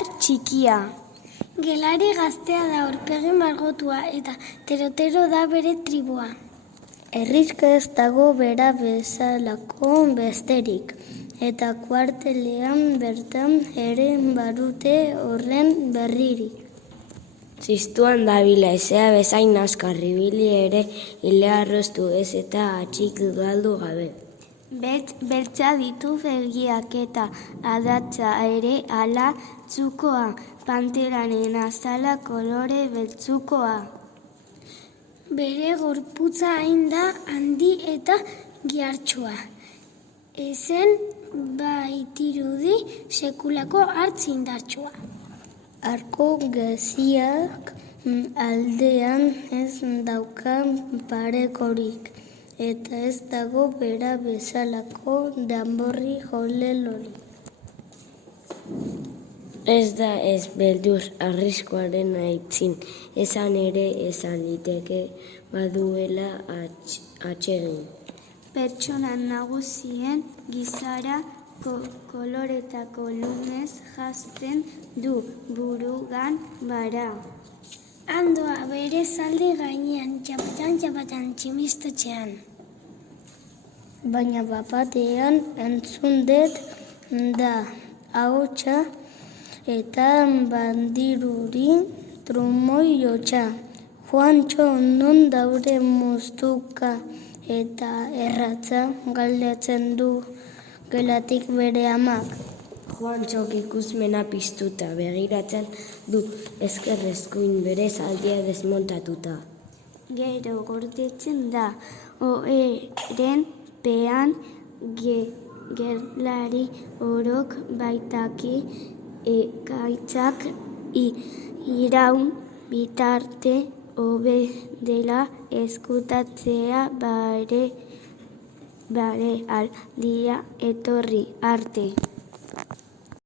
behar txikia. Gelari gaztea da, aurpegi margotua, eta terotero da bere tribua. Herrixka ez dago bera bezalako besterik, eta kuartelean bertan ere barute horren berririk. Ziztuan dabila ezea bezain azkar ibili ere ile arroztu ez eta atxik galdu gabe. Beltza ditu begiak eta adatsa ere ala txukoa, panteraren azala kolore beltzukoa. Bere gorputza hain da handi eta gihartsua. Ezen baitirudi sekulako hartz indartsua. Arko geziak aldean ez dauka parekorik, eta ez dago bera bezalako danborri jolelorik. Ez da ez beldur arriskoaren aitzin, esan ere esan liteke baduela atsegin. Pertsona nagusien gizara koloretako lumez jazten du burugan bara. Andoa bere zaldi gainean, txapatan tximistetxean. Baina bapatean entzun dut da ahotsa eta bandiruri trumoi jotxa. Juantxo non daure muztuka eta erratza galdetzen du gelatik bere amak. Juantxok ikusmena piztuta begiratzen du ezkerrezkuin bere zaldia desmontatuta. Gero gordetzen da, oheren pean gerlari orok baitaki ekaitzak iraun bitarte hobe dela eskutatzea bare aldia etorri arte.